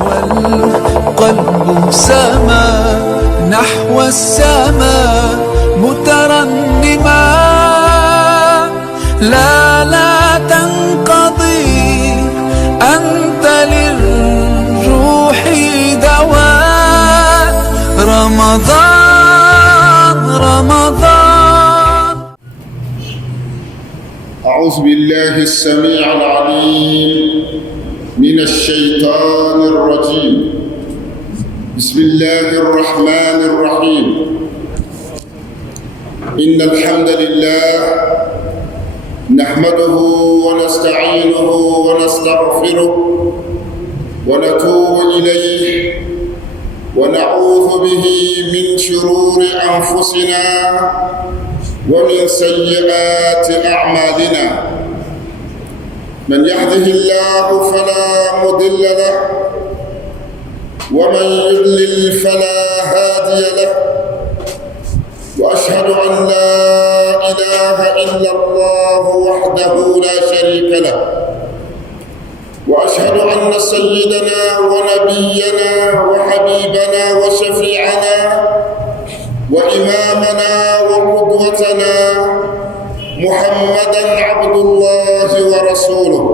والقلب سما نحو السماء مترنما، لا تنقضي، أنت للروح دواء. رمضان. أعوذ بالله السميع العليم من الشيطان الرجيم. بسم الله الرحمن الرحيم. إن الحمد لله نحمده ونستعينه ونستغفره ونتوب إليه ونعوذ به من شرور أنفسنا ومن سيئات أعمالنا. من يهده الله فلا مضل له ومن يضلل فلا هادي له، وأشهد أن لا إله إلا الله وحده لا شريك له، وأشهد أن سيدنا ونبينا وحبيبنا وشفيعنا وإمامنا وقدوتنا محمدا عبد الله ورسوله،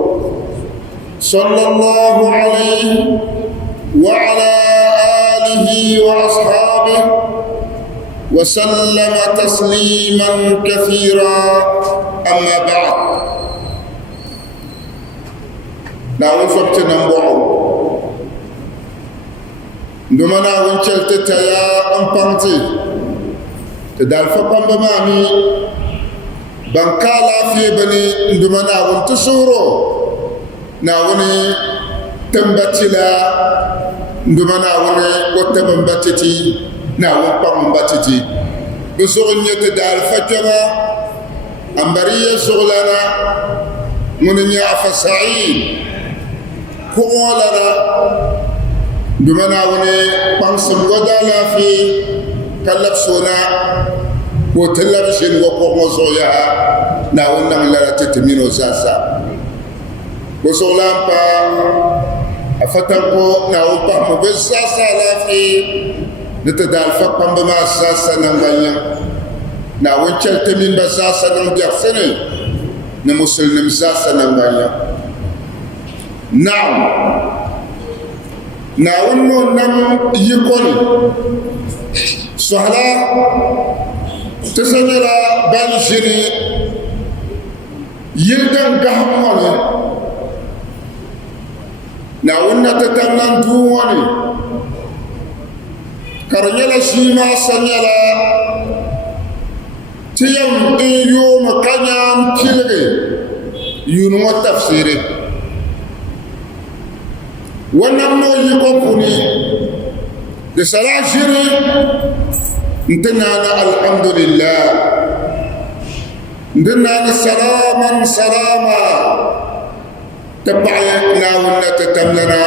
صلى الله عليه وعلى آله وأصحابه وسلم تسليما كثيرا. أما بعد، ناول فبتنا مبعو ndumana wancelta taya ampanti tadal fapam bamami bankala fi bani ndumana wantu suro na wani tambatila ndumana wani wata bambatiti na wani bambatiti bisogonye tadal fajama ambariya soglana muninya afasa'id kuolana ndumana wani pangsam wadala fi kalab sona ko talabshin wa ko mozoya na wannan lara tatamino sasa ko solampa afatan ko na upa mo besasa la fi nitadal fa pamba ma sasa nan ganya na wancan tamin ba sasa nan biya sene na muslim sasa nan ganya na'am na wannan nan yikon sohla tasanyara ban shiri yildan gahamone na wannan tatannan duwani karanyala shima sanyala tiyam iyo makanyam kilge yunu wa tafsiri wannan no yiko kuni da salashiri ntinana alhamdulillah ntinana salaman salama tabaye na wonna tatamlana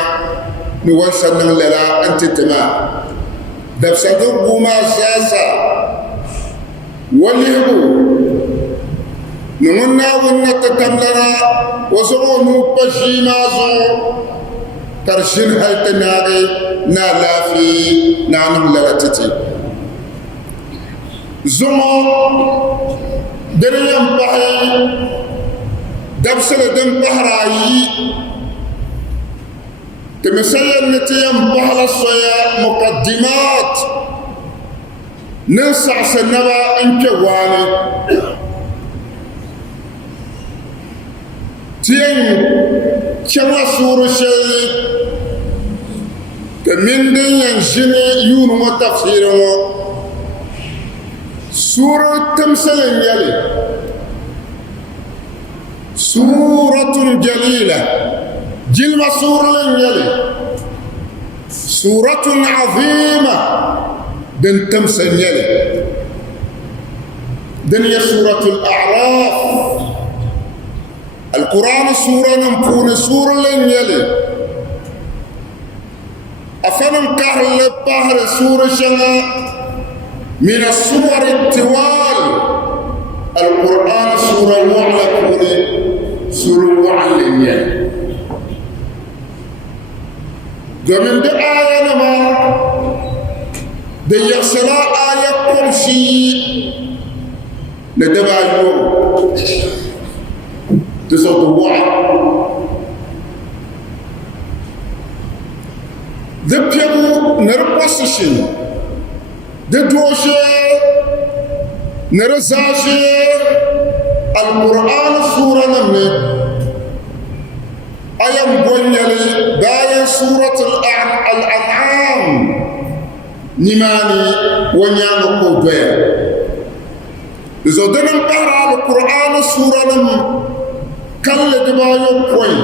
ni wasannan lala antitima dafsadu buma sasa walihu nunna wonna tatamlana wasu nu pashima zo karshen haltanare na lafi na nan laratiti zumo dariyan bahi dabsala din bahrayi ta misalan nitiyan bahla soya muqaddimat nan sa'sanaba anke wani tiyan kyanwa suru shayi ka min din yan shine yunu wa tafsirin wa sura tamsalin yali suratul jalila jilma surlan yali suratun azima din tamsalin yali din ya suratul a'raf القرآن سورة نمكون سورة لن يلي أفنم كهل البحر سورة شنا من السور التوال القرآن سورة وعلى كوني سورة وعلى لن يلي domin da aya ma da yaksala aya kursi da dabayo da sautu wa'a da fiyabu na rikwasushin da doshe na rasashe al-Qur'an sura nan ne ayan gonyale bayan suratul al-an'am nimani wanyano ko doya zo danan para al-Qur'an sura nan kalle de bayo koy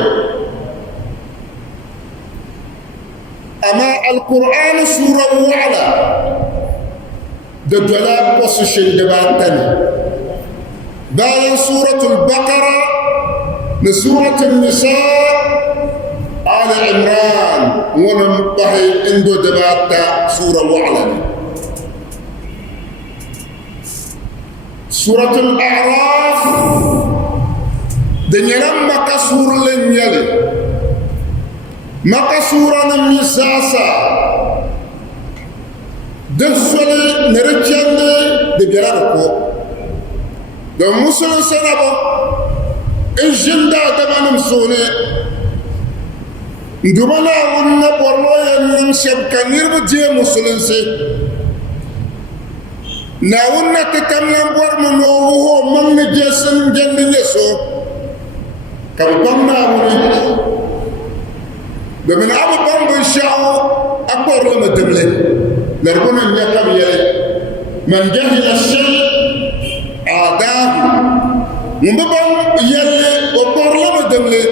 ama al-Qur'an sura wala da dola position de bantani bayan suratul baqara na suratul nisa آل عمران ونمبهي اندو دباتا سورة وعلن سورة الأعراف دنيا مكا سورة لن يلي مكا سورة نميساسا دسولي نرجان دبيراركو دو مسلم سنبو الجندا دمانم سوني ndumana wonna borno yannim shebkanir bu je musulun se na wonna takamnan bor mu no ho man ne je sun jandi yeso kam bamna woni de min abu bambu sha'u akbar lama demle larbuna nyakam yele man jahila shay adahu mun bam yele o bor lama demle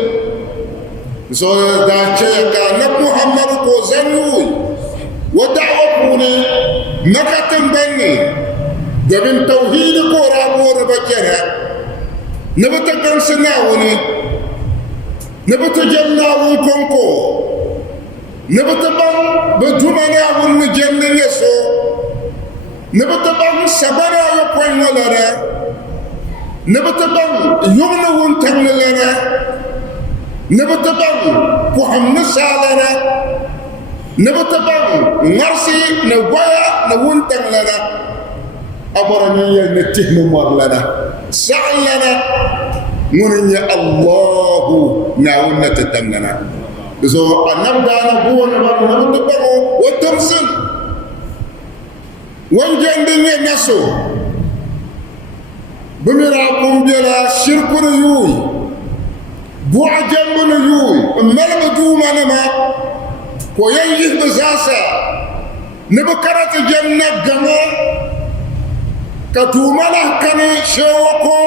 so da ce ka na Muhammad ko zanu wa da'wa ne makatan banne da bin tauhid ko rabo da bakara ne bata kan sana wani ne bata janna won konko ne bata ban ba jumana won janna yeso ne bata ban sabara ya koy wala ne bata ban yumna won tanlana نبتبعو كوهم نسالنا نبتبعو نرسي نبايا نونتن لنا أمرني نتهم مر لنا سعي لنا مني الله نعون نتتم لنا إذا نبدأ نقول نبتبعو وتمسن وانجندني نسو بمراكم بلا شرك يوي بوعجم من يوم ملك دوما نما وينجح بزاسا نبكرة جنة جمع كتوما لحكني شوكو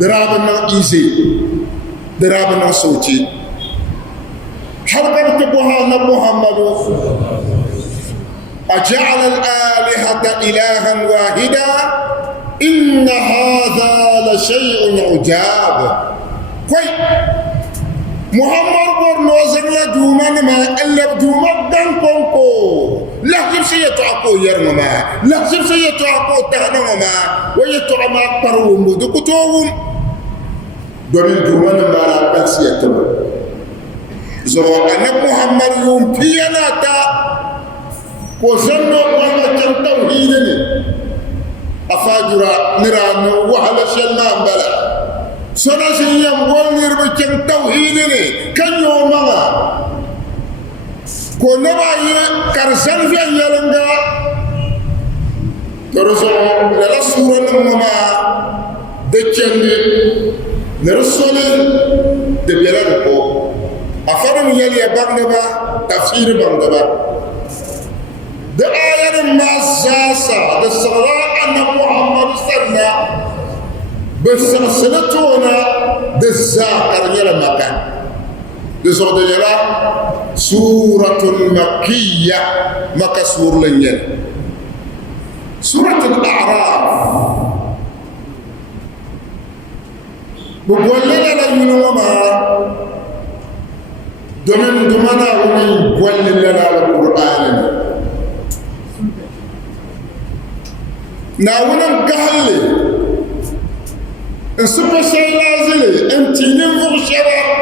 درابنا إيزي درابنا صوتي حرقا تبوها محمد أجعل الآلهة إلها واحدا إن هذا لشيء عجاب كوي محمد برنو زغلا دومان ما الا دومان دان كونكو لا جبسي يتعقو يرمما لا جبسي يتعقو تهنما ويتعما قروم دكتوم دومين دومان ما لا بسيتم زو ان محمد يوم بيانا تا وزنو ما كان توحيدني افاجرا نرانو وحل شلام بلا سنة سيام والنير بكم توحيدني كان يومنا كنا باي كرسان في يلنغا ترسو لا سورة نمما دكيندي نرسول دبيرانكو أفرم يلي بانغبا تفسير بانغبا ده آية المعزاسة ده صلاة أن محمد صلى الله عليه وسلم بسلسلتنا بالذاكر يلا مكان لزود يلا سورة مكية مكة سورة لنيل سورة الأعراف بقول لنا من وما دمنا ومن قول لنا القرآن ناونا قهل السبب شيء لازلي انت نفر شباب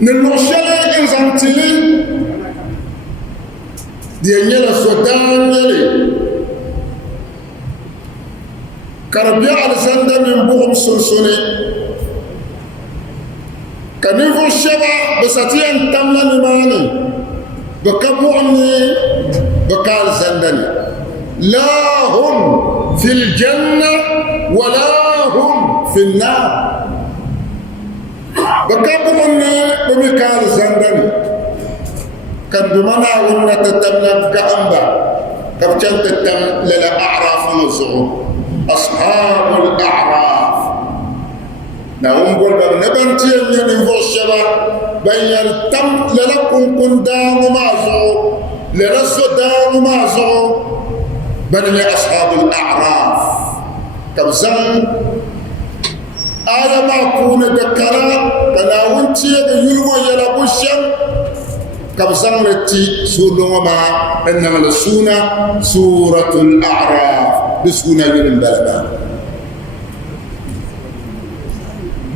نلوشلي إنسان تلي دي نيلا سودان يلي كربيا على سندا من بوهم سلسوني كنيفو الشبع بساتين تملا نماني بكبوعني بكال سندني لا هم في الجنة ولا هم في النار بكبوعني بمكال سندني كان بمنا ونا تتمنا كأنبا كبشان تتم للأعراف نزعو أصحاب الأعراف نعم قول نبنتي من فوشبا بين تم للكم كن دام معزو لنسو دام معزو بني أصحاب الأعراف كبزن آية ما كون دكرا بناونتي يلوى يلبوشن كبزن رتي سولو ما إنما لسونا سورة الأعراف بسونا يلن بلدا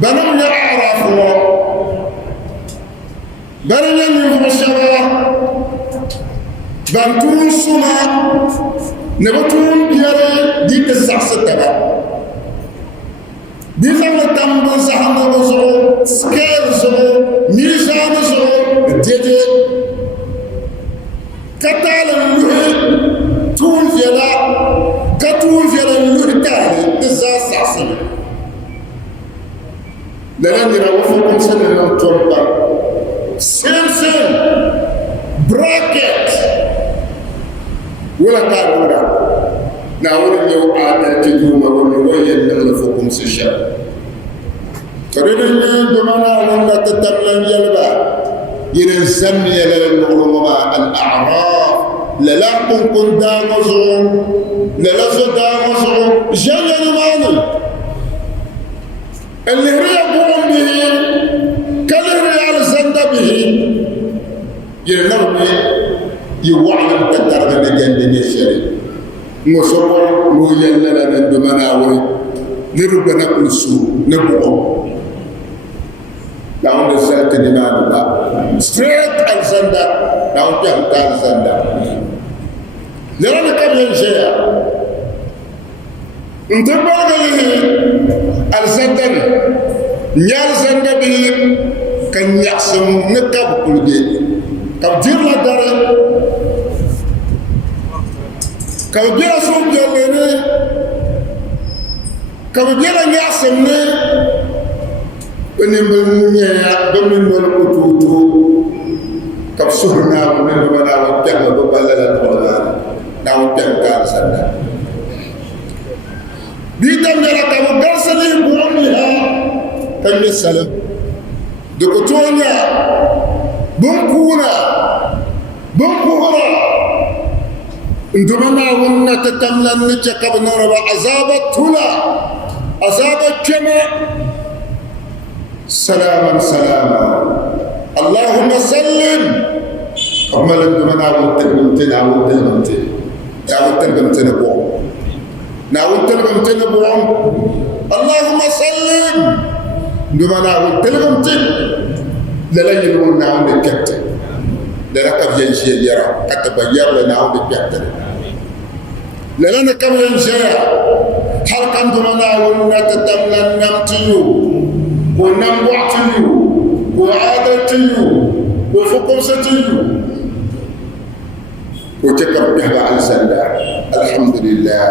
بنم يعرف بنم يفشوا بنتون سما نبتون بيري دي تسعس تبع دي زمن تنبو زحمة بزرو سكير زرو ميزان زرو ديدي كتال اللوحي تون فيلا كتون فيلا اللوحي تالي تسعس عصمي لأن يروفكم سنة التربة سيم براكت ولا كارورا نقول اليوم عادة تجوم ونوين نغلفكم سشا فريدني بمنا ولا تتملن يلبا ينسمي للعلماء الأعراف للاكم كن دامزون للسو دامزون جاي ماني اللي هي قوم به كالهري على الزند به ينرمي يوعلم تتر من جنب الشري مصور رويا لنا ندو مناوي نربنا كل سوء نبقى لعند الزند نمان الله ستريت الزند لعند جهد الزند لأن كم ينشأ انتبه لي الزندن نيال زند به كان يحسم نكب كل جيد كبدير لا دار كبدير سوق جلني كبدير يحسم ني بنمنيا بمن والكتوتو كبسهنا من بنا وجهه ببلل القرآن ناو جنكار زند بيتم يلا كم درسني بوميها كم يسلم دكتورنا بنكونا عندما ونا تتمنى نتشكب نرى عذاب التلا عذاب الجمع سلاما سلاما اللهم سلم أما عندما ناولتنا بوم اللهم سلم عندما ناولتنا للا يلون ناول الكت للا كم ينشي يرى كتب يرى ناول الكت للا نكم ينشي هل عندما ناول نتتمنى نمتيو ونموعتيو وعادتيو وفقوستيو وتكبر بها على سنة الحمد لله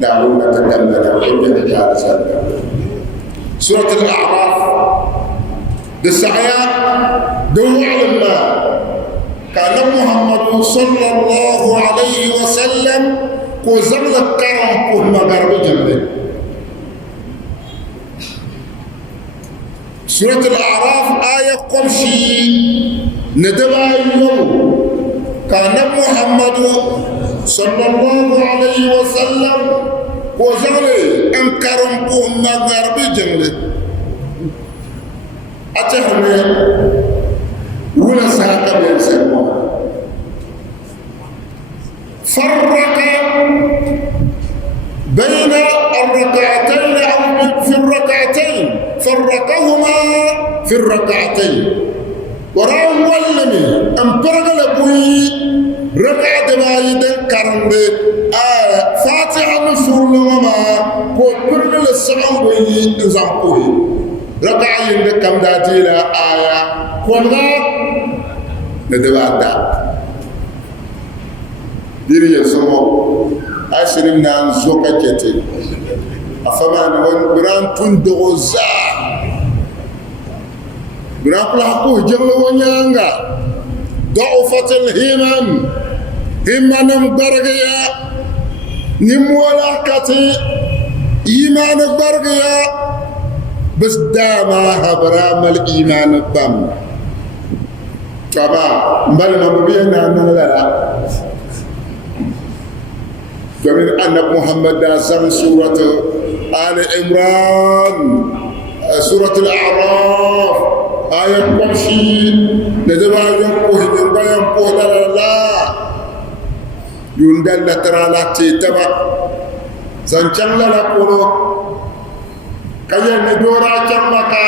نعم نتكلم وعندنا على سنة سورة الأعراف بالسعياء دوا علما كان محمد صلى الله عليه وسلم وزمن الكرم كهما غرب جنبه سورة الأعراف آية قمشي ندبا اليوم كان محمد صلى الله عليه وسلم وزمن الكرم كهما غرب جنبه أتهمي ولا ساكا بيرسلوا فرق بين الركعتين أو في الركعتين فرقهما في الركعتين ورا ولمي ام برغل بوي ركع دباي دن كرمبه فاتحه نصور لما كو برغل السبع بوي نزامبوي ركع يند كم داتي لا آية كونغا ندباتا ديري يسمو أشرم نان زوكا كتي أفمان وان بران تندغوزا بران بلاكو جمل ونيانغا ضعفت الهمم همم برغيا نمولا كتي إيمان برغيا بس داما هبرام الإيمان بام كبا بل مبينا نغلا فمن أن محمد نازل سورة آل عمران سورة الأعراف آية قرشي ندبا ينقوه ينبا ينقوه لا يندل ترى لا تيتبا زنجان لا قولو كي ندورا جمكا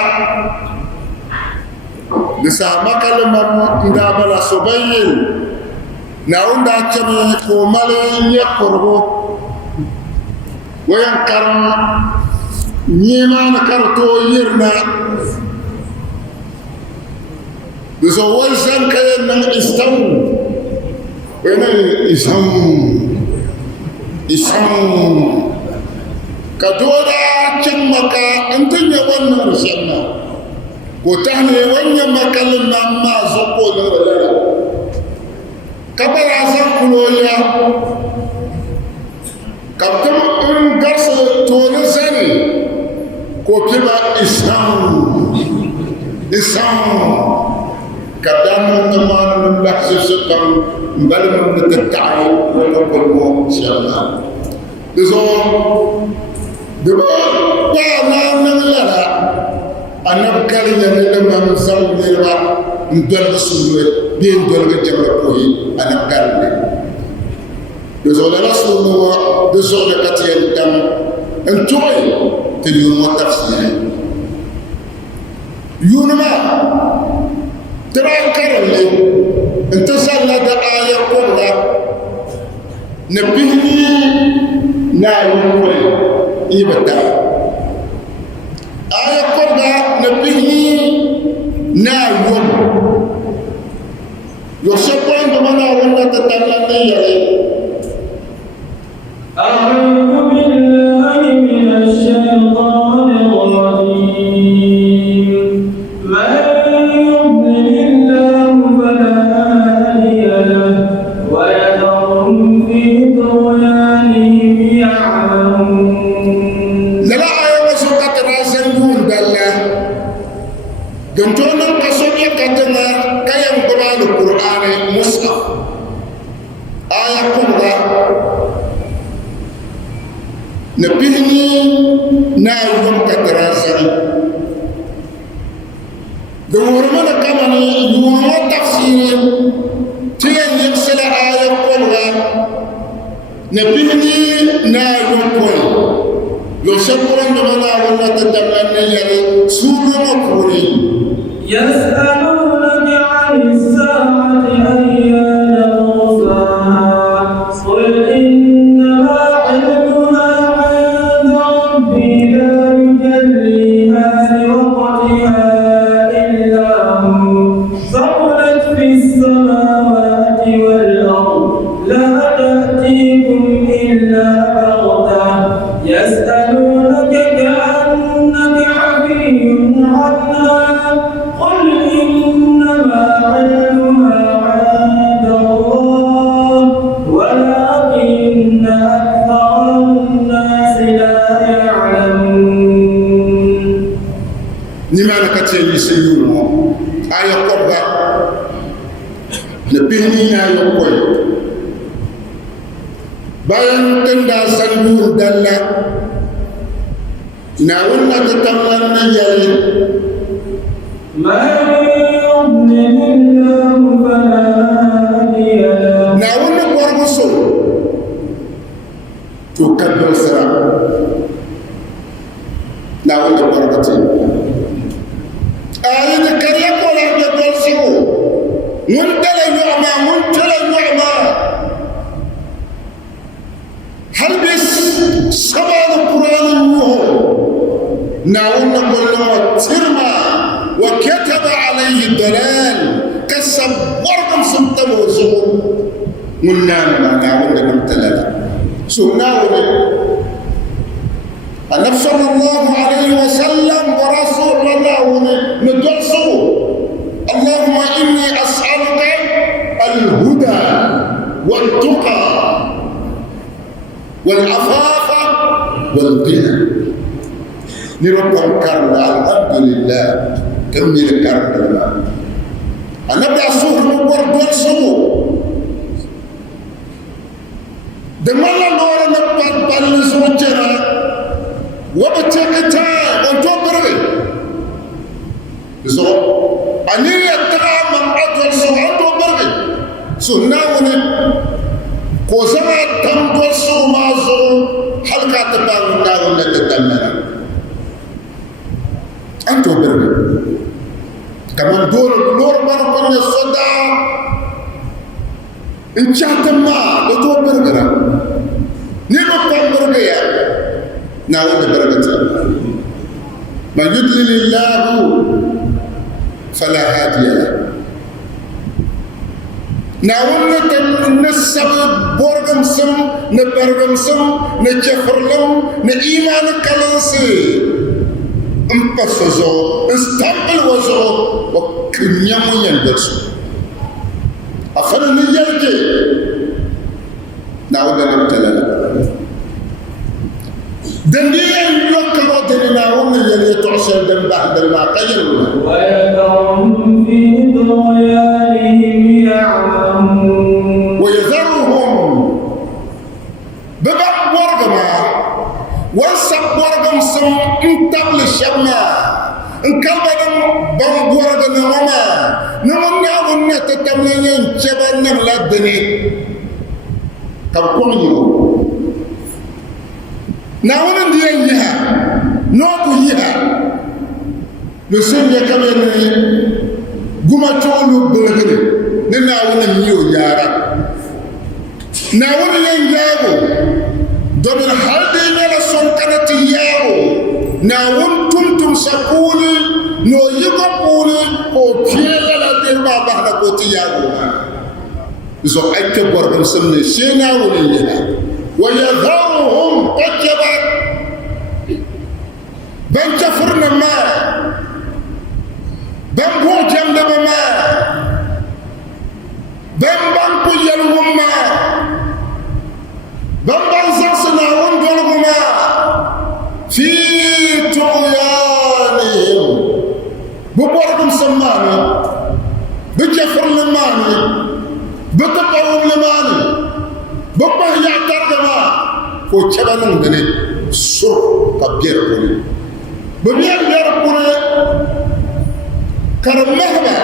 لسامك لما ندابلا سبيل نعود أجمع كمالين يقربوا وينكرم نيمان كرتو يرنا بزوال زنكي من إسلام وين إسلام كدورا جمكا أنتن يوانا رسلنا وتعني وين مكالنا ما زقوا نرجع kabara san kuloya kabtum in garsa toni sani ko kiba isam kadam taman min lahsi sitam bal min tatta'i wa kullu inshallah dizo deba ba nan lara anab kalinya ne man sam dirba ndol suwe bien dol ga jamra koyi ana kalne de zola rasulullah de zola katiyal dam entoy te yun wa tafsir yunma tara karalle انت سالنا آية قرى نبهني نايم إيبتا آية قرى نبهني نايم يوسفين بمنا ولا تتلني يلي أعوذ بالله من الشيطان الرجيم من يضلل الله فلا هادي له ويذرهم في طغيانهم يعمهون للا آية وسوكة راسلون دلّا جنتون القصر يكتنا كيان قرآن القرآن مصحف آية قرآن نبهني نايم كتراسل دورمنا كمان يوم تفسير تين يغسل آية قرآن نبهني نايم قرآن لو شكرا لنا ولا تتمنى يلي سورة مقبولي يسألونك عن الساعة أيان مرساها قل إنما علمها عند ربي لا يجليها لوقتها إلا هو ثقلت في السماوات والأرض لا تأتيكم إلا بغتة يسألونك كأنك حفي عنها قل إنما علمها عند الله ولكن أكثر الناس لا يعلمون نمانا كتير يسيرون آية قرآن نبهني آية قرآن bayan tanda sanbur dalla na wanda ta tamman nan yayi من يضلل الله فلا هادي له na wanda gwarmuso to kaddar sara na wanda gwarbati ayi da kariya ko la da gwarsu منتل نعمة هل بس سبع القرآن النور نعون كل ترمى وكتب عليه الدلال كسب ورقم سمتم وزور من نعون نمتلل سناون النبي صلى الله عليه وسلم ورسول الله ندرسه اللهم إني أسألك الهدى والتقى والعفاف والغنى نربهم كرم الحمد لله كمل كرم الله النبي أسوه نقول درسه دمنا نور نبات بالزوجنا وبتكتا وتبرئ زو أني يتقى من أجل سوء وبرئ سناوني كوزما تنقل سوء ما زو حلقة تبان النار نتدمنا أنتو برئ كمان دور نور مرقل يصدى إن شاءت ما لتو برئ نيرو برئ نعود بركته من يضلل الله فلا هادي له نعود نسب بورغم سم نبرغم سم نجفرلم نإيمان كلنسي امبسوزو استقبل وزو وكنيام يندرسو أفضل نيالكي نعود نبتلل دنيا يوكلوا دنيا هم اللي تعشر دم بعد ما قيلوا ويذرهم في طغيانهم يعمهون ويذرهم ببع ورقما وانسب ورقم سم انتقل الشمع انكالبا بم ورقنا وما نمنا ونا تتمنين شبنا ملدني كم يوم نعونا ديها نوكو يها نسمي كمان غما تولو بلغني نعونا نيو يارا نعونا ينجابو دون حالدي نالا سنكنة يارو نعون تمتم سكولي نو يقبولي كو بيلا لدير ما بحنا كوتي يارو زو أكبر ورقم سمني شينا وليها ويظهرهم قجبا بن جفرنا ما بن بوجم دم ما بن بنكو يلهم ما بن بنزقسنا ونقلهم ما في طغيانهم ببركم سماني بجفر لماني بتقوم لماني بابا يعتر جما فو تشبانون دني سور كبير كوني ببيان بير كوني كرمهما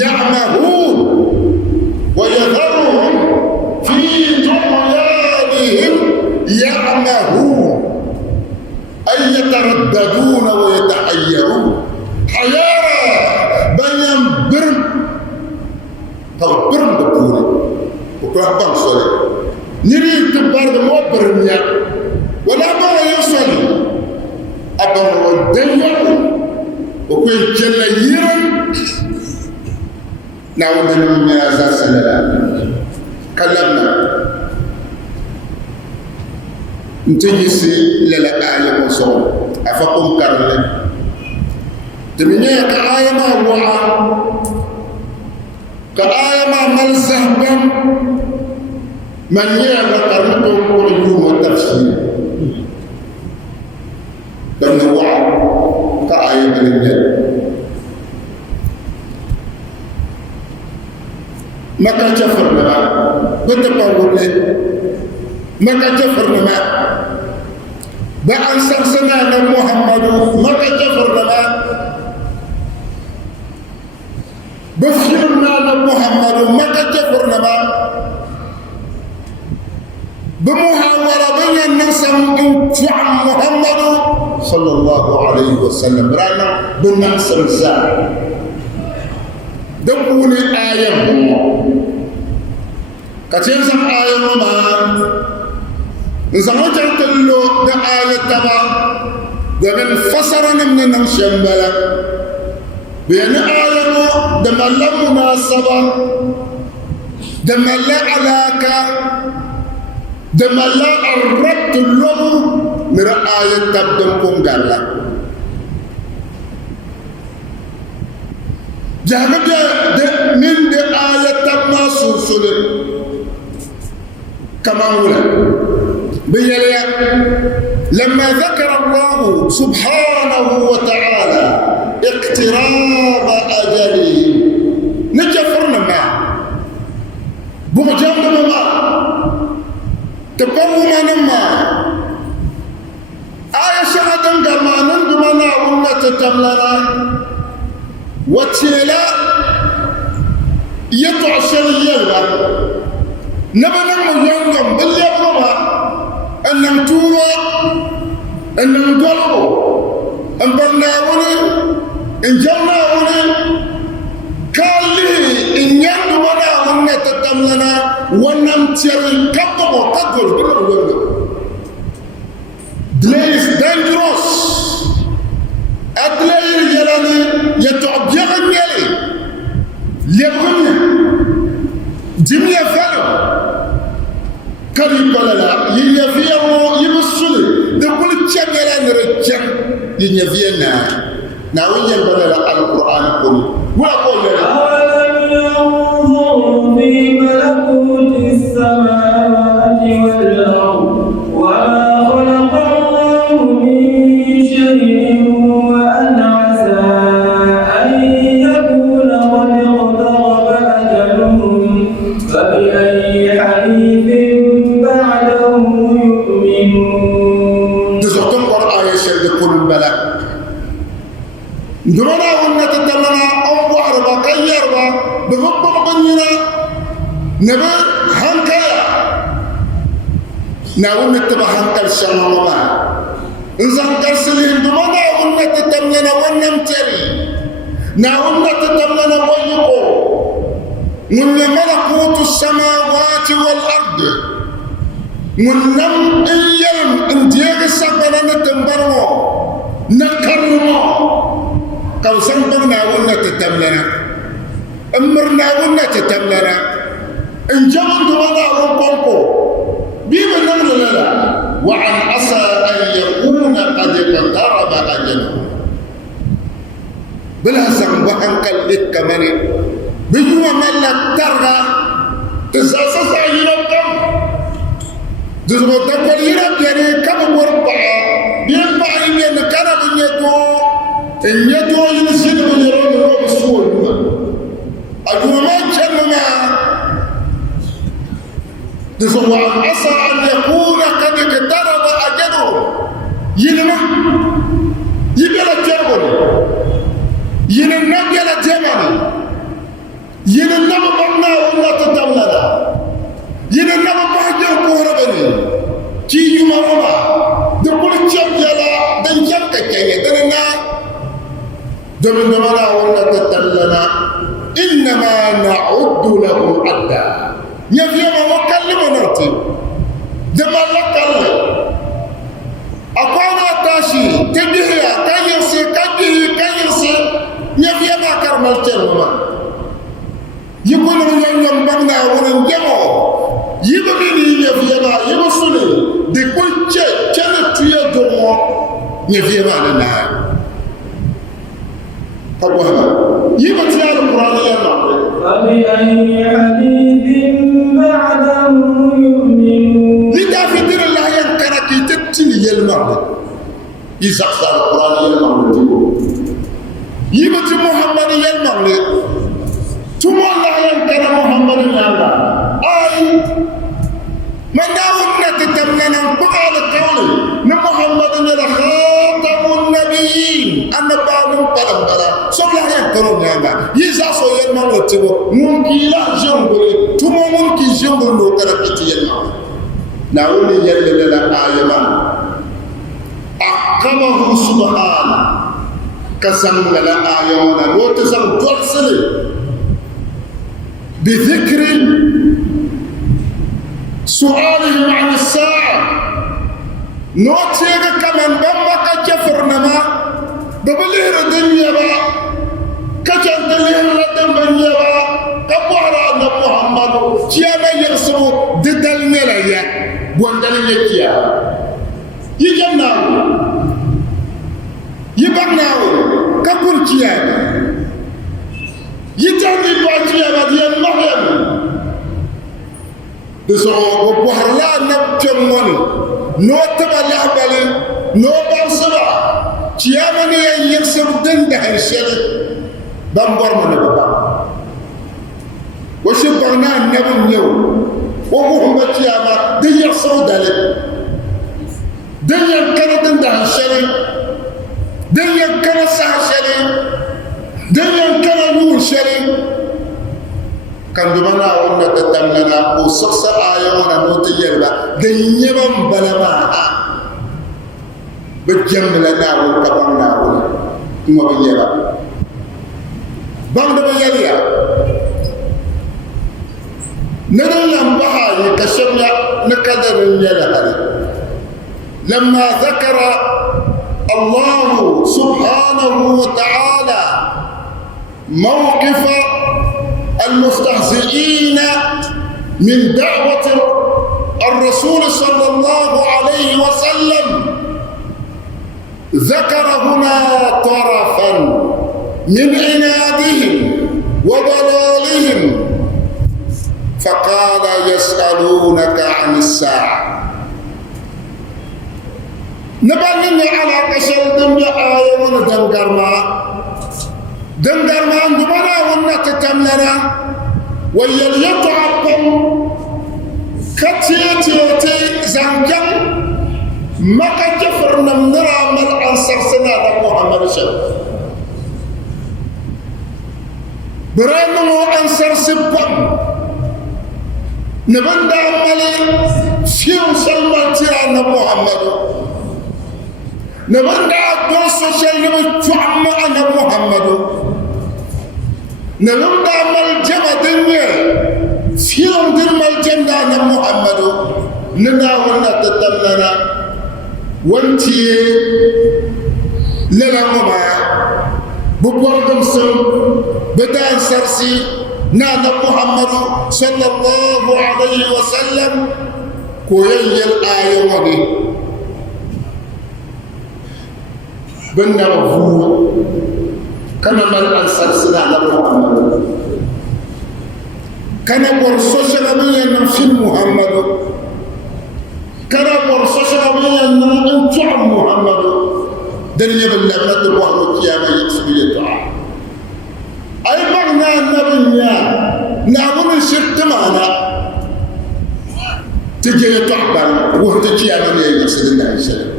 يعمهون ويذرهم في طغيانهم يعمهون أي يترددون ويتحيرون حيارى بيان برم طب برم بكوني وكره بان صلي نري تبارد مو برميا ولا ما يصلي أبا ودنيا وكوين جل يرم نعود من يازا سلام كلامنا نتجسي للآية مصور أفقم كرلي تمنيا كآية ما وعى كآية ما ملزهبا من يغترته كل التفسير بل هو كآية لله ما كان جفرنا بتقول له ما كان جفرنا بأنصر سنة محمد ما كان جفرنا بفيرنا محمد ما كجفرنا ما بمحاورة بين الناس عن محمد صلى الله عليه وسلم رانا بالناس الزاد دبوني آية كتير سم آية ما نسمع جرتلو ده آية تبع ده فسرنا من نمشمبلا بين آية ده ملا مناسبة ده ملا علاقة ده ملا الرد له من آية تبدمكم قال جاهد ده من ده آية تبنا سلسل كما هو بيلي لما ذكر الله سبحانه وتعالى اقتراب أجله نجفرنا معه بمجمد ما تقوم ما آية شهدا كما نندمنا وما تتملنا وتيلا يتعشر يلغى نبنا مجنم باليبرما أن نمتوما أن نمتلقوا أن برناوني إن جرناوني قال لي إن يندمنا وأن تتملنا ونمتر كبه وقدر delay is dangerous delay يلاني يتعجب النيلي ليبغمنا جميع فعله كريم بللا ينفيه يبصلي دكول تشغل نرجع ينفينا ناوي بللا القرآن كله وأقول أولم ينظروا في ملكوت السماوات والأرض وما خلق الله من شيء وأن عسى أن يكون قد اقترب أجلهم فبأي حديث بعده يؤمنون. تزعتم قرآن يشهد كل بلاء دمنا ونتتمنا أو وعربا كيربا بغضب بنينا نبي هنكيا ناول نتبع هنكر الشمالما إنسان كرسلهم دمنا ونتتمنا ونمتري ناول نتتمنا ويقو من ملكوت السماوات والأرض من نم إيام انديك السبنا نتنبرو نكرمو كوسن برنا ونا تتملنا امرنا ونا تتملنا ان جمن دمنا وقنقو بيبا نمل لنا وعن عسى ان يكون قد اقترب اجله بلا زنب انكل لك كمان بيجوا ملك ترغى تساسس عيركم تزبط تقول يرب يعني كم وربع بيربع يعني كرب يدو إن يدو ينزل من يرون روب السور أجوما جنما تزوى عسى أن يكون قد اقترب أجله ينما يبيل الجبل ينما يبيل الجبل ينما بنا ولا تدولنا ينما بحجر كهربني كي يمرنا دقول الجب يلا دنجم كي دننا دمنا ولا تتلنا إنما نعد له عدا يفيما وكلمنا نرتي دم الله كله أقوانا تاشي تجيه كيرسي يفيما كرمال تلما يقول من يوم بغنا ونجمو يبني يفيما يبصني دكول كانت تيجمو يفيما لنا أبوها يبتي على القرآن يلا فبأي حديث بعده يؤمنون. لذا في دين الله ينكرك تتلي يلمع يزقز على القرآن يلمع يبتي محمد يلمع ثم الله ينكر محمد يلمع أي من داودنا تتمنى بقال القول محمد يلمع خاتم النبيين أن بعضهم قلم بلا سبلا ينكرون يلمع يزاصو يلمع وتبو ممكن لا جنبه ثم ممكن جنبه لو كركت يلمع نقول يلمع آيما أقامه سبحانه كسم لنا آيونا لو تسم جلسل بذكر سؤالهم عن الساعة نوتيك كمان بمك جفرنما ببلير الدنيا با كجن دليل لدن بنيا با كبوارا محمد كياما يرسلوا ددل ملايا بوندل يكيا يجناو يبناو كبر كياما يتعني باجيا بديا مريم بسرعة بوهرلا نبتمون نو تبالي بالي نو بانسبا كياما نيا يرسل دنده الشري بامبر من بابا وشبعنا النبي نيو وهم كياما دي يرسل دالي دي يمكن دنده الشري دي يمكن ساعة الشري دي يمكن نور الشري كان دمنا ونا تتمنى وسقس آيوانا نوتيربا دنيبا بلما بجملنا وكبرنا وما بيرا بند بيريا نرلم بها يكشمنا نقدر يلهري لما ذكر الله سبحانه وتعالى موقف المستهزئين من دعوة الرسول صلى الله عليه وسلم ذكر هنا طرفا من عنادهم وضلالهم فقال يسألونك عن الساعة نبني على قشر دنيا آية وندنقر ما دنقر ما عندنا ونتتملنا ويليطعكم كتيتيتي زنجم ما كجفرنا من رام الأنصار سنة محمد شب برامو أنصار سبم نبند عملي فيو سلمان تيرانا محمد نبند عبدال سوشيال نبتعم أنا محمد نلوم دامل جمع دنيا فيهم درم الجنة أنا محمد ننا ونا تتمنى وانتي لنا مما ببوردم سم بدان سرسي نانا محمد صلى الله عليه وسلم كويل الآية وني بنا وفو كما من أنصار سنة محمد كان برسوش نبيا نمشي محمد كان برسوش نبيا نمشي محمد دنيا بالله تبوه كياما يكسبي تعالى أي معنى النبي نعمل شرط معنا تجي تعبان وهو كياما يكسبي الله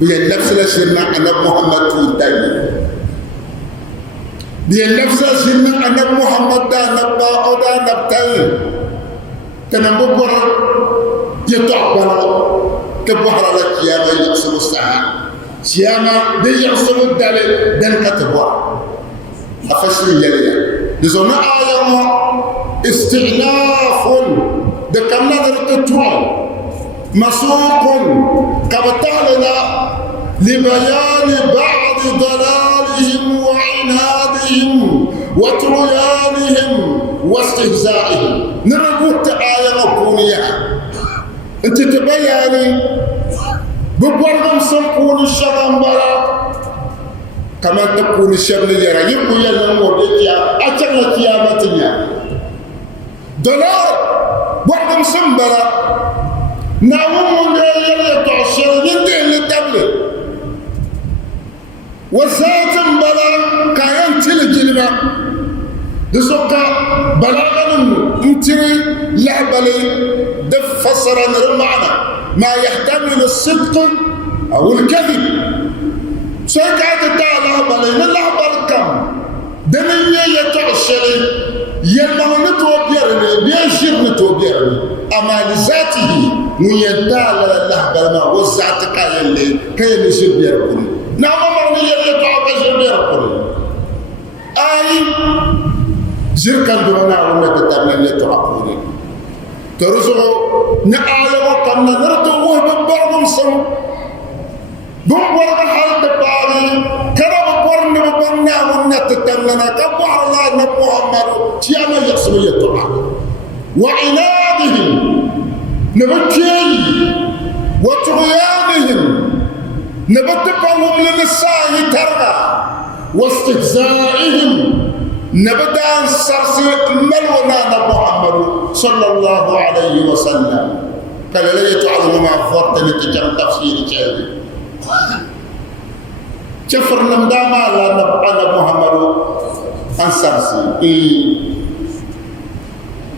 بين نفس الشرنا أنا محمد تودي بين نفس الشرنا أنا محمد دا نبا أو دا نبتل تنبو يتعبر تبوحر على كياما يقسم الساعة كياما دي يقسم الدالي دن كتبوحر أفشل يليا لذلك آية استغناف دكامنا درتتوان مسوق كبتالنا لبيان بعض ضلالهم وعنادهم وطغيانهم واستهزائهم نربط آية مكونية انت تبياني ببرغم سنكون الشغم برا كما تكون الشغل يرى يبقى يلنمو بيكيا أتنا كيامتنا ضلال برغم سنبرا نعوم يلي تعشر يدي اللي تبلي وسات بلا كاين تلجلما دسوكا بلا انتري لعبلي دفسر المعنى ما يحتمل الصدق او الكذب سوكا تعالى بلا نلعب الكم دنيا يتعشر يلمعنتو بيرني بيشرنتو بيرني اما لذاته ويدال الله بما وزعت كاين كاين شبيركم نعم معنى يلي تعب شبيركم اي زركا دونا ولا تتمنى يتعقوني ترزقوا نعالي وقمنا نرتوه ببعض سم بمبر بحال تباري كرب برن ببنا ونا تتمنى كبار الله نبو محمد تياما يقسم يتعق وعنادهم نبكي وطغيانهم نبتبهم لنساء ترى واستهزائهم نبدا سرسي ملونا محمد صلى الله عليه وسلم قال لا يتعظم ما فرط نتجر تفسير جاهل كفر نمداما لا نبقى محمد عن سرسي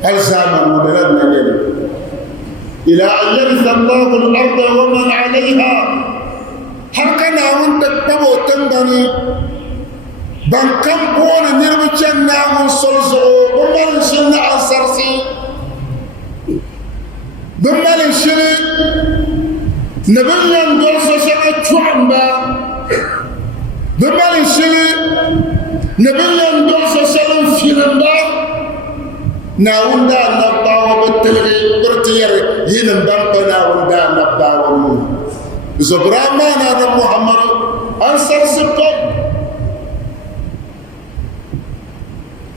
الزامن مدلل نجل إلى أن يرث الله الأرض ومن عليها هل كان وانت تبو تنغني بان كم بون نربجنا من سلسو بمال شنا عن سرسي بمال شنا نبنيا دولس شنا جوعنا بمال شنا نبنيا دولس شنا فيلندا ناوندا نباو بتلغي برتير ينم بامبنا وندا نباو زبراما نانا محمد أنصر سبتم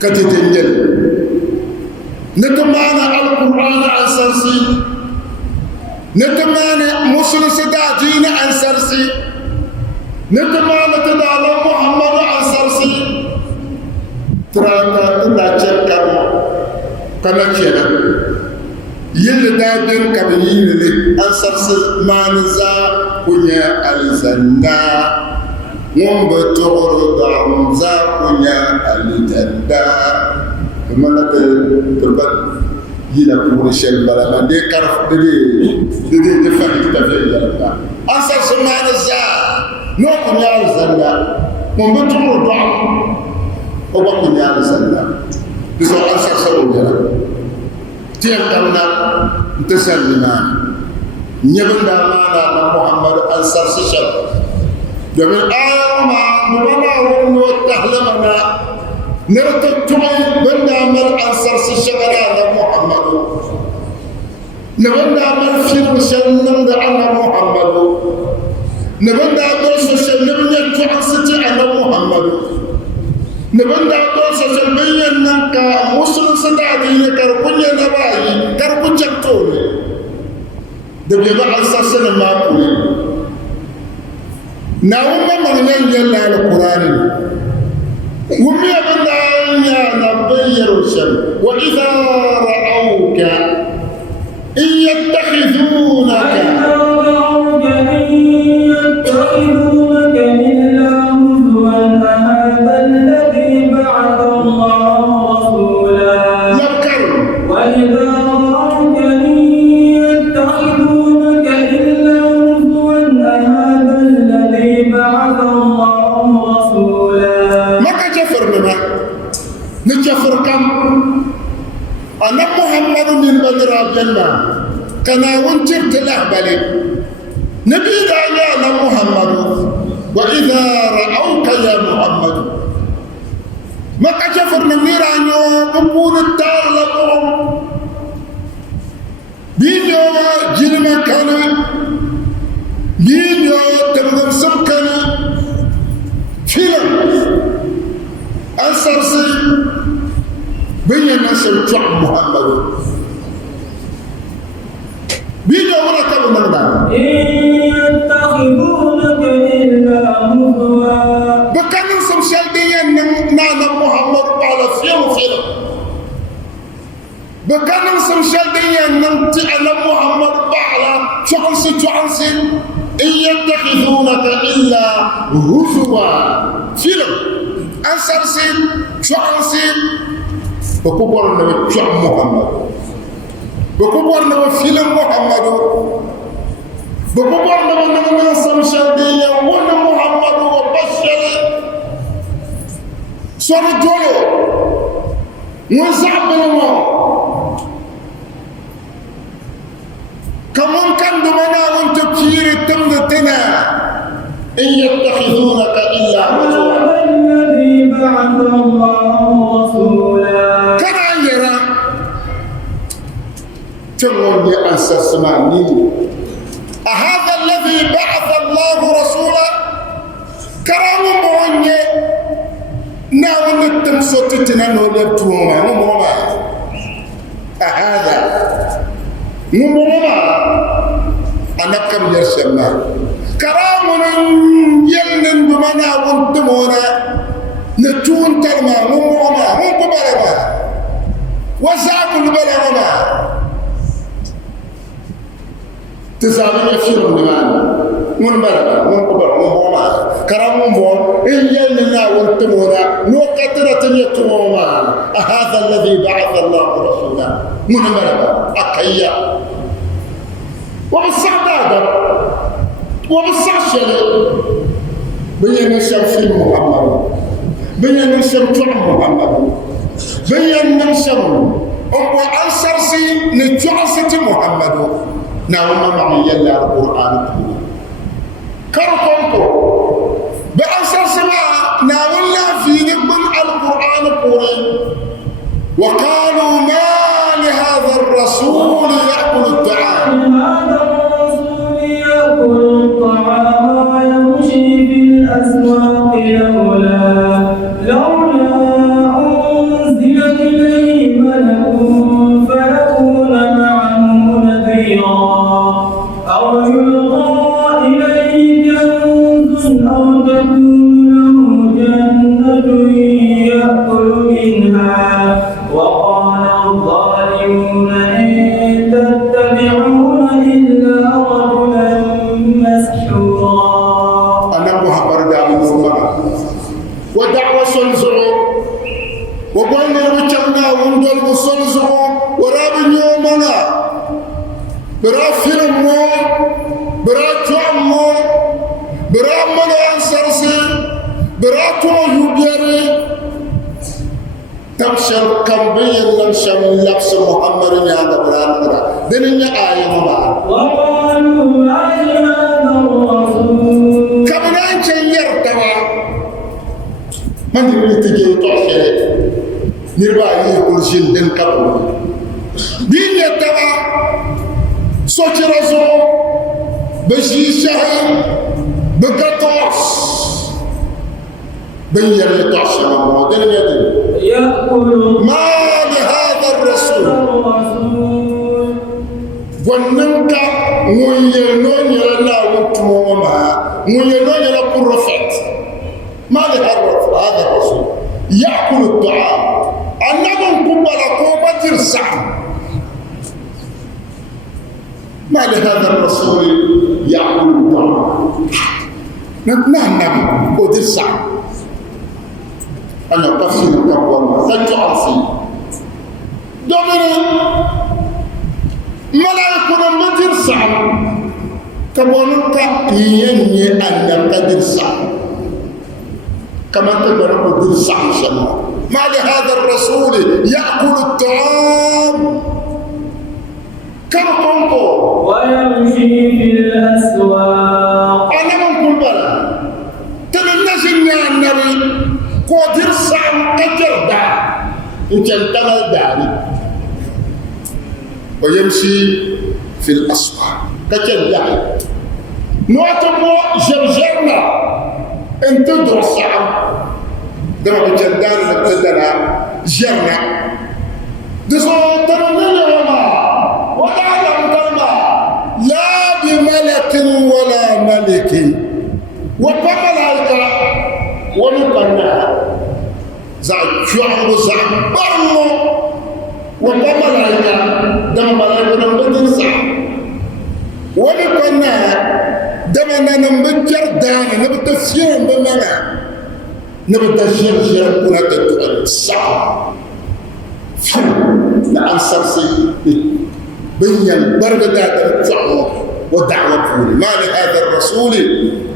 كتتنجل نتمانا القرآن أنصر سي نتمانا مسلم سداجين أنصر سي نتمانا تدالا محمد أنصر سي ترانا تنا جركم كما كنا يل دابين كم يل أنصر سي مانزا كنيا الزنا ومبتغر دعمزا كنيا الجندا كما تربط يلا كون شيء بلا ما دي كارف دي دفع تفعيل يلا أنصر سي مانزا نو كنيا الزنا ومبتغر دعم وبا كنيا الزنا بسو أنصر سي تيم كمنا تسلمان نيبندا مانا محمد أنصر سشر جميل آيوما نبنا ونو تحلمنا نرتبتوي بنا مل أنصر سشر على محمد نبنا مل فيلم شنن على محمد نبنا دوس شنن يجعل ستي على محمد نبنا دوس شنن نكا مسلم سدادين كربنيا نباي كربنيا توني دبي بعد سنة ما أقول ناوم من ينجل على القرآن ومي أبدا يا نبي رسل وإذا رأوك إن يتخذونك إلا هزوا هذا الذي بعث الله رسولا يذكر وإذا نجفر كم أنا محمد من بدر الجنة كنا ونجر تلعبلي نبي دعنا أنا محمد وإذا رأوك يا محمد ما كجفر من نيرانيو بقول الدار لهم بينيو جلما كان بينيو تبغم سمكن فيلم أنصر سي بين الناس الجوع محمد بيجا ولا كانوا نغدا يتخذونك إلا هزوا بكانوا سمشال ديان نانا محمد على فيلم بكانوا سمشال ديان نمتي على محمد على شعنسي إن يتخذونك إلا هزوا فيلم أنصر سي شعنسي بكبر نبي شعب محمد بكبر نبي فيلم محمد بكبر نبي سمشادية وانا محمد وبشر صار جولو وزعب الماء كمان كان دمنا وانت كير تمدتنا إن يتخذونك إلا هزوا الذي بعث الله رسولا سسمعني أهذا الذي بعث الله رسولا كرام مونye na wani tamsoti tinano leptuoma mumoma أهذا مموما أنكم يرسلنا كرامنا يلن بمنا وانتمونا نتون ترما مموما مبرما وزاق البلغما تسامي يفسر النمان من برما مموما كرام مموما إن يلنا وانتمونا نوقتنا يتموما هذا الذي بعث الله رسولا من برما أكيا وبالسعادة وبالسعشرة بين نشم محمد بين نشم محمد بين نشم أبو أنصرسي نجعسة محمد نعم معي يلا القرآن كرقمكو بأنصرسي نعم الله في نبن القرآن القرآن وقالوا ما لهذا الرسول يأكل الطعام ويمشي في الأسواق لولا أنزل إليه ملك فيكون معه نذيرا أو يلقى إليه كنز أو تكون له جنة يأكل منها وقال الظالمون إن تتبعون إلا رجلا مسحورا. أنا محبر دعوة ودعوة سلزعو وقلنا وجهنا وندل بسلزعو ورابن يومنا برا فيلم برا جوام برا من أنصرسي برا تو يبيري تبشر كمبين لمشم لبس محمد يا نبران دنيا آية مبا وقالوا ما هذا الرسول كمنا نشير توا من يتجي توشي نربا يقول شيء دين كابو دين يتوا سوتي رسول بشي شهر بقطوس بين يتوشي ما دين يدين يأكل ما لهذا الرسول وننك وينون يلا وتموما وينون يلا بروفيت ما لهذا الرسول يأكل الطعام أنهم قبل قوبة السعم ما لهذا الرسول يأكل الطعام نحن قد السعم أنا تفسير التقوى تجعل فيه دومين ملائكة مدير سعر تقولون يني أن قدر سعر كما تقولون مدير سعر شما ما لهذا الرسول يأكل الطعام كم قنقو ويمشي في الأسواق أنا من كل بلا تنجي النبي قدر سعر قدر دا إن تنتمى داري ويمشي في الأسواق كتن داري نواتبو جرجرنا انت درس عم دم بجندان نبتدنا جرنا دسو ترميني وما وتعلم كلمة لا بملك ولا ملك وبملائكة ونقلنا زعب شعب زعب برمو وبملائكة دم ملائكة نبتدن سعب ونقلنا دمنا نمبجر دانا نبتسير بمنا نبتسير جير كنا تدعي السعب نعم سرسي بين برغدا الدعوة ودعوة ما لهذا الرسول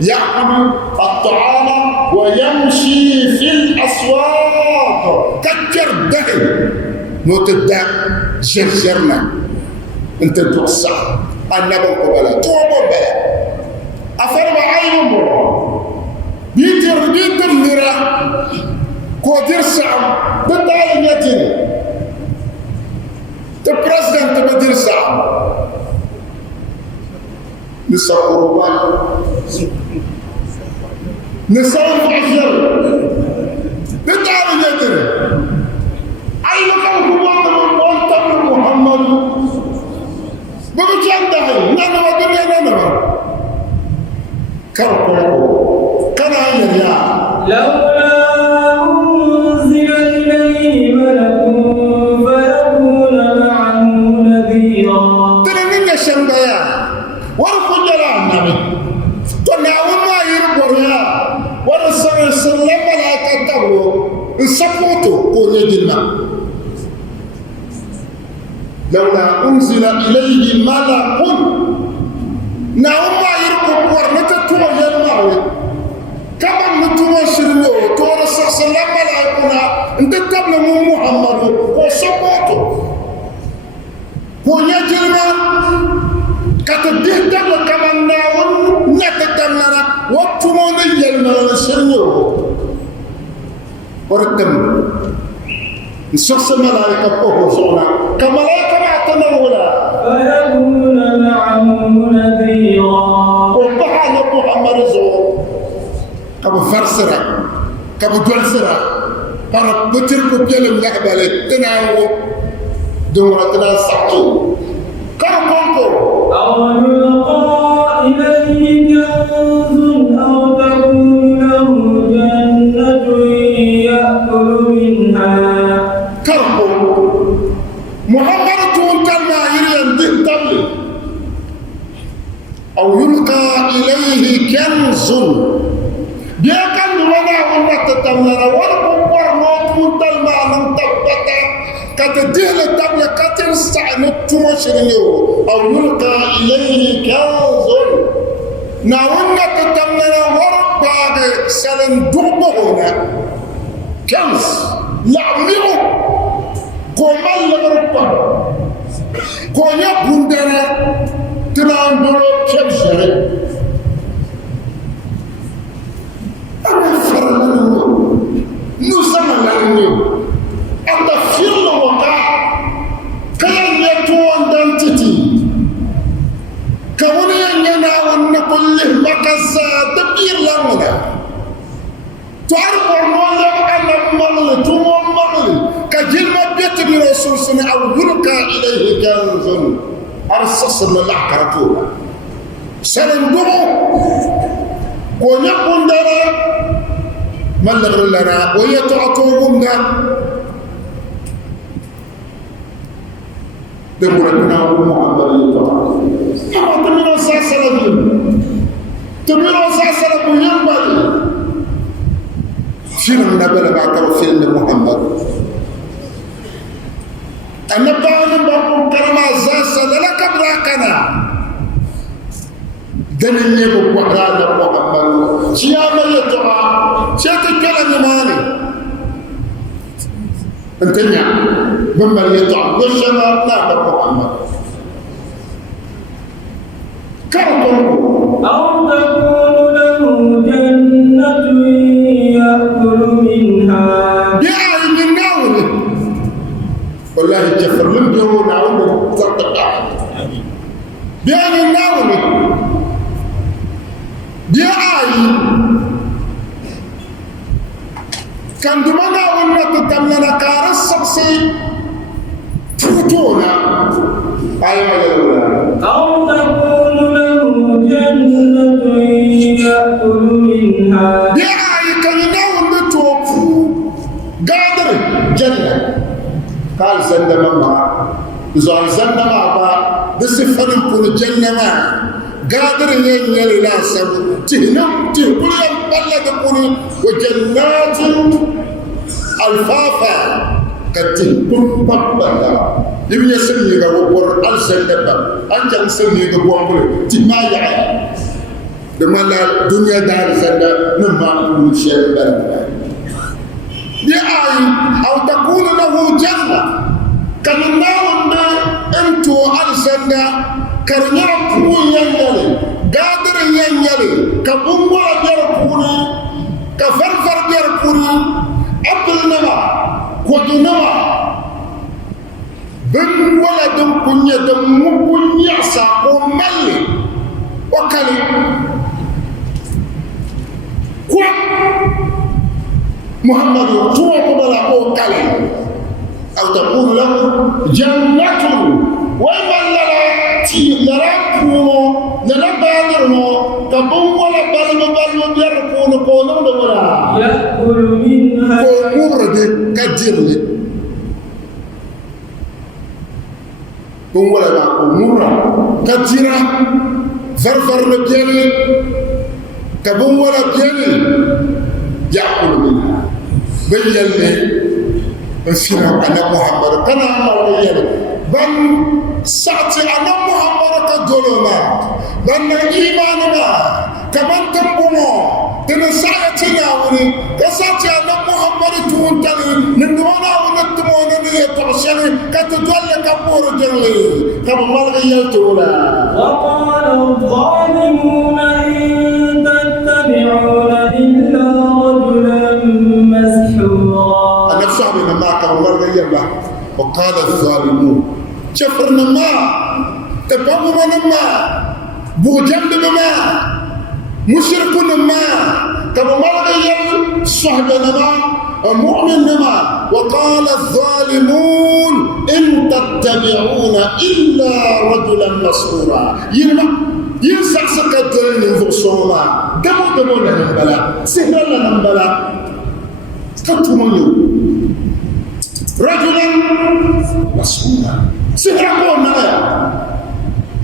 يأكل الطعام ويمشي في الأسواق كجر دهن نتدع جرجرنا انت توسع النبي قبلا توبوا بلا أفرم عينهم بيتر نرى كودير سعم بالتالي يتني البريزيدنت بدير سعم لسقربان نسال فعشر بتعرف يدري أي مكان كبار من قلت محمد بمجان دهي نانا ودنيا نانا كرقوا كان يا لولا أنزل إليه ملك فيكون معه نذيرا تنين شنبيا ورفو جلال نبي تناول ما يربوريا ورسل السلام ملائكة تبو انسفوتو قول يجلما لولا أنزل إليه ملك ناول ما يربور ورنتتو يلمعوي كما نتوى شريو تورا السلام ملائكنا انت تبلغ محمد وسفوتو قول يجلما كتبه تبلغ كما ناول نتتمنى وقتمون يلمع شريو ورتم الشخص الملائكة فوق صونا كملائكة ما تنولا فيكون معه نذيرا وبحان محمد زور كم فرسرة كم جلسرة كم بترك بيلم لحبالي تناو دورة تناو سحكي كم كنكو أو يلقى إليه كنز أو تكون له جنة يأكل منها كربو محمد تقول كلمة يريد تبلي أو يلقى إليه كنز بيكن ولا ولا تتمنى ولا بقر موت كلمة نتبتا كتديل التبلي كتر سعنت تمشريو أو يلقى إليه كنز ناونا تتمنى ورقا سلن دوبهنا كنز لعميو كومال لغربا كونيا بندنا تناندو كبشري أنا فرنو نسمى لعنيو أتفير لوكا كيان يتوان دانتتي كوني ينينا ونقول له مكزا تبير لنا تعرف المولى أنا مغلي توم مغلي كجلمة بيت برسول سنة أو يلقى إليه كنز أرسس الله كرتولا سنندمو ونقول لنا من لغر لنا ويتعطوهم لنا دمرتنا محمد يتعطى أما تمينو ساسنا تمينو ساسنا بينبالي فيلم نبلا بعد فيلم محمد أنا بعلم بقول كلام عزاز لا كبر كنا دنيا بقران محمد شيء ما يتوقع شيء تكلم مالي انتني مما يتوقع وشنا لا محمد كرم أو تكون له جنة يأكل منها يعني من ناول والله جفر لم يكن ناول صدق يعني ناول يعني كان دمنا ولنا تتمنى كارس سبسي فوتونا أيوة أو تكون له جنة يأكل منها يعني كان ناول نتوفو قادر جنة قال زند مما زال زند ما بس فنم كل جنة ما قادر ينيل لا سب تهنم تقول يوم بلد كوني وجنات الفافا كتهكم بابدا يبي يسمي غوبور الزندبا أنجم سمي غوبور تما يعي دمالا دنيا دار زند نما كل شيء بلد بأي أو تكون له جنة كالناون أنتو الزند كرنيرا كون ينجلي قادر ينجلي كبنغولا بيركوني كفرفر بيركوني أبل نما كودو نما بن ولا دم كنيا دم مكنيا ساقو ملي وكالي كوا محمد توقع بلا وكالي أو تقول له جنة وما لرا كونو لرا بالرمو كبون ولا بالو بيركونو كونو ولا يأكل منها كمرد كجرلي كون ولا كمرة كجرا فرفر بيني كبون ولا بيني يأكل منها بيني فينا أنا محمد كان الله يلا بل سأتي أنا محمد كدولما بل إيمان ما كمان تبوما تنسأتنا وني كسأتي أنا محمد تونتني نندوانا ونتمونا نيتعشني كتدول كبور جلي كما مالك يلتولا وقال الظالمون إن تتبعون إلا رجلا مسحورا أنا صاحبنا ما كما مالك يلا وقال الظالمون شفرنا ما تبوما ما بوجند ما مشركون ما كما مالك يلا صاحبنا ما المؤمن ما وقال الظالمون إن تتبعون إلا رجلا مسحورا ينما ينسحسك الدين فرصوما دمو لنبلا سهر لنبلا كتمنيو رجلا مسحورا سهر قولنا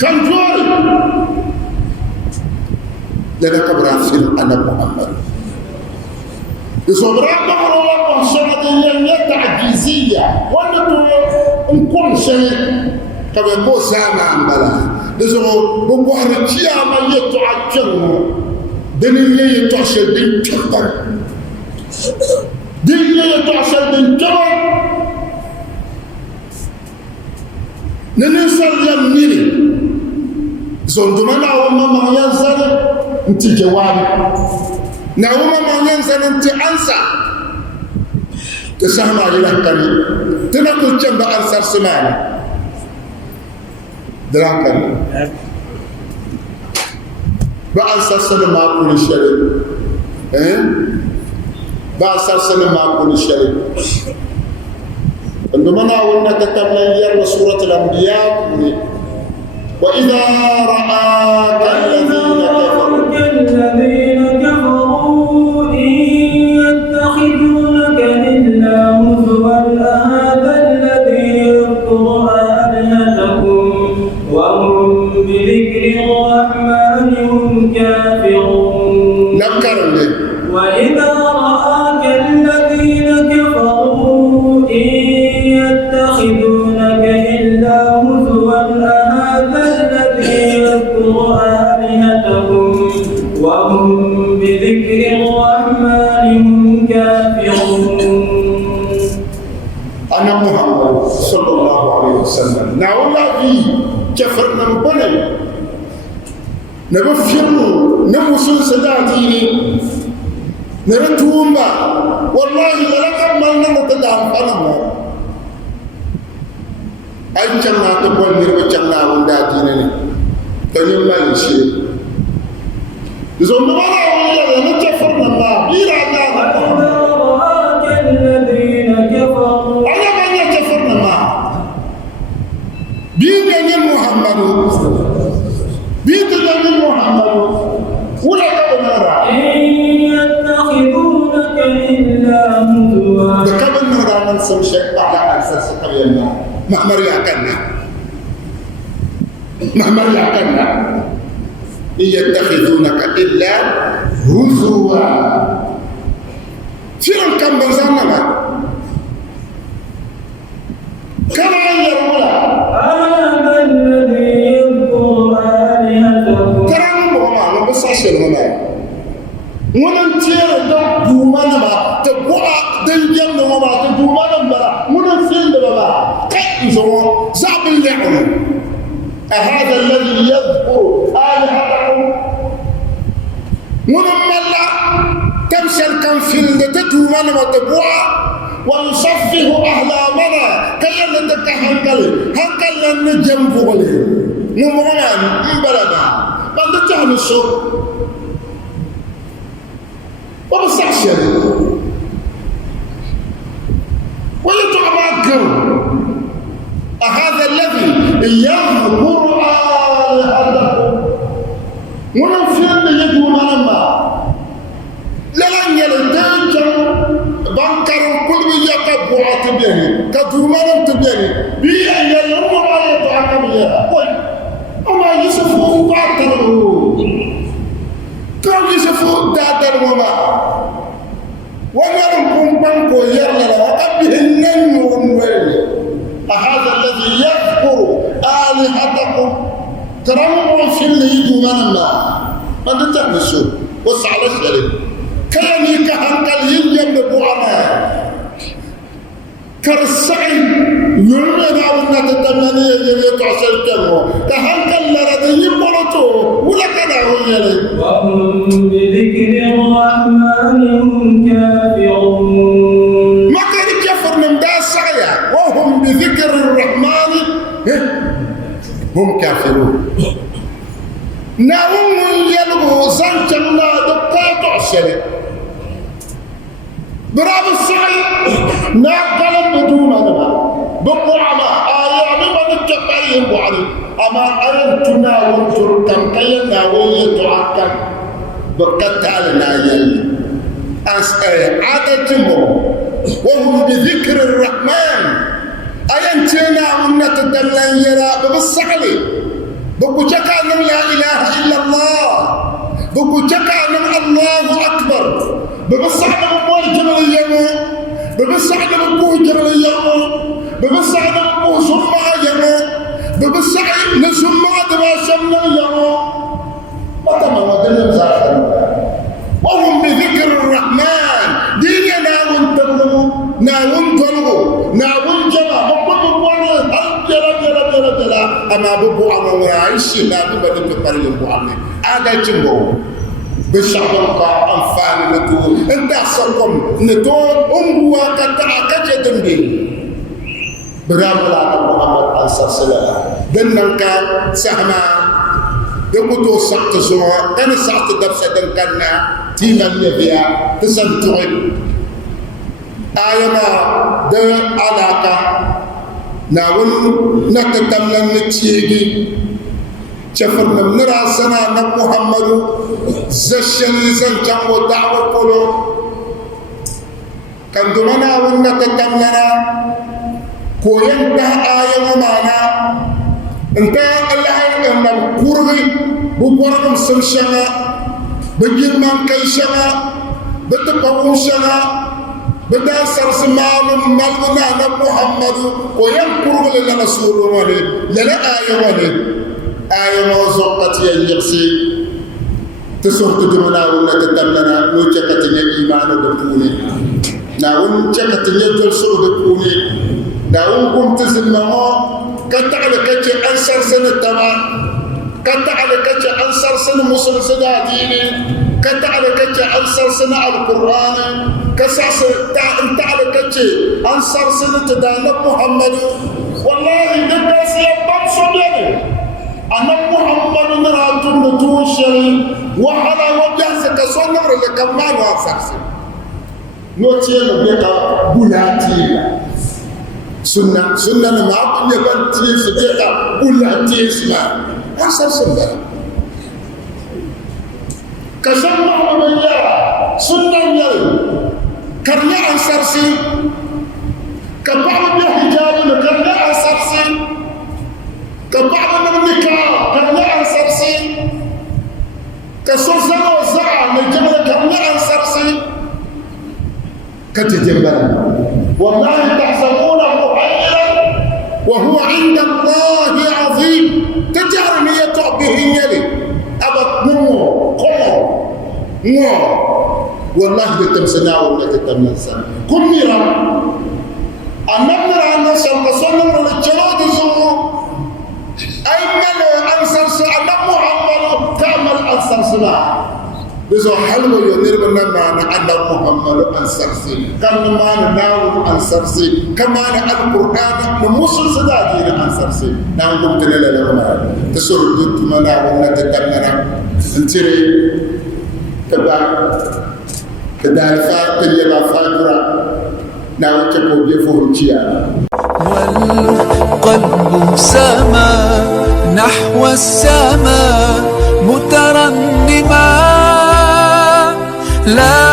كان جوري لنا كبرا فيل أنا محمد يصبرك الله سبحانه تعجيزية ونتو نكون شيء كما يقول سامع بلا لزو بوار كياما يتعجلوا دنيا يتعشل دين كبر دنيا يتعشل دين كبر ننسى يميني زندمنا وما ينزل انت جوابي نعوما ما ينزل انت انسى تسمع الى كري تنقل جنب انصار سمعني دراكن بانصار سلمى كل شيء بانصار سلمى كل شيء عندما نقولنا كتبنا يرى سورة الأنبياء وإذا رآك الذين كفروا إن يتخذونك إلا هزوا أهذا الذي يذكر آلهتكم وهم بذكر الرحمن هم كافرون نكرني وإذا رآك الذين كفروا إن يتخذونك إلا هزوا أهذا الذي يذكر آلهتكم وهم بذكر الرحمن هم كافرون. أنا محمد صلى الله عليه وسلم نقول في كفرنا بني نبفهم نمسل سداتي نرتوما والله لا كملنا نتدعم فنما أي كنا تقول نربچنا ونداتيني تنيما يشي زوجنا ولا نكفرنا ما بيرا رآك الذين كفروا أنا من يكفرنا ما بيدنا محمد بيدنا محمد ولا كبنا إن يتخذونك إلا هزوا كبنا رانا نسمشك على أساس قرينا محمر يعكنا إن يتخذونك إلا هزوا فيلم كم بنزلنا ما كما يرولا هذا الذي يذكر آلهتكم كلام بوما ما بس عشان هنا وننتظر دوما ما تبغى دنجم ما تدوما ما وننفيل ما كيزو زعب اللعن هذا الذي يذكر آلهتكم ونملا تمشل كم فيل تدوما ما تبغى ونصفه أحلامنا كي نتك هنكل نجم فوقله نمرنا مبلغا بند جهل الصوت وبستعشر ويتعمقر هذا الذي يذكر آلهتكم ونفسه يجو منما لن يلتجم بانكر كل يقبع تبيني كدومان تبيني بيئا يلم ما يتعقب لها أما يسفون قاتلوا كم يسفون دادر وما ونرمكم بانكو يرلل وقبهن ونوين هذا الذي يذكر آلهتكم ترموا في اللي يجو منما من تتنسوا وسعى الشريك كاني كهنكل ينجم بوعنا كرسعي يلمنا ونتتمنى يتعسل كلمه كهنكل لردي يبرتو ولا كان هو يلي وهم بذكر الرحمن هم كافرون ما كان كفر من دا السعيا وهم بذكر الرحمن هم كافرون نعم يلغو زنجمنا دقاء تعسل براب السعي ناقل بدون أنما بقوعما آيات من التقايم وعلي أما أنتنا وانتركم كينا ويتعاكم بقت علينا يلي عادة وهم بذكر الرحمن أينتنا ونتدلن يرى بالسعلي بقوتك أن لا إله إلا الله بقوتك أن الله أكبر ببصعد بقوة جبل اليمو ببصعد بقوة جبل اليمو ببصعد بقوة سمع يمو ببصعد نسمع دبا سمنا يمو وطمع ودلم زاخر وهم بذكر الرحمن ديننا وانتظروا ناون طلبوا ناون جمع بقوة بقوة هل جلا أما بقوة عمو عايش لا ببدأ تقريب بقوة هذا جمعه بشعبك أنفان نتو انت أحسنكم نتو أمبوا كتعكك جنبي برام الله محمد صلى الله عليه وسلم دنك سهما دمتو سعت زوا كان سعت دبسة دنكنا تيما نبيا تسنتعب آيما دو علاقة ناول نتتمنى نتيجي شفرنا من راسنا نب محمد زشني زنجم ودعوة كله كان دمنا ونتتمنى كوين ده آية ومانا انت الله ان القرغي ببرغم سمشنا بجرمان كيشنا بتقوم شنا بدا سرسمان ملغنا نب محمد كوين قرغي لنا رسول الله لنا آية ومانا آية موزوقة يلقسي تسوح تدمنا ونتتمنى نوجكتنا إيمان بكوني ناون جكتنا جلسو بكوني ناون قمت زلمه كتعلى كتش أنصر سنة تمام كتعلى كتش أنصر سنة مسلم سنة ديني كتعلى كتش أنصر سنة القرآن كتعلى كتش أنصر سنة تدانب محمد والله الناس يبقى صدقني أنا محمد نراتون نتوشري وحلا وجهزك صنر لكمان وافرسي نوتين بيقى بلاتي سنة نمعب نبنتي سبيقى بلاتي اسمع أحسن سنة كشمع من يرى سنة يرى كرني أنصرسي كبعض بحجاب كرني أنصرسي كبعض من النكاح كرني أنصرسي كسوزن وزرع من جمل كرني أنصرسي كتجمل والله تحسبونه هينا وهو عند الله عظيم تجعلني يطع به يلي أبد نمو قمر نمو والله بتمسنا ولا تتمسنا كل ميرا أنمر عن نسل وصنمر للجلاد زمو أي ملو أنصر أن محمد تعمل أنصر سماع بزو حلو يونير بنا أن محمد أنصرسي كم ما ناو أنصرسي كما القرآن نموسل سدادين أنصرسي نعم قمت لنا لما تسر دوت منا ونتدمنا انتري تبع كدالفا تليبا فاجرا نعم تكو بيفهم تيانا والقلب سما نحو السماء مترنما لا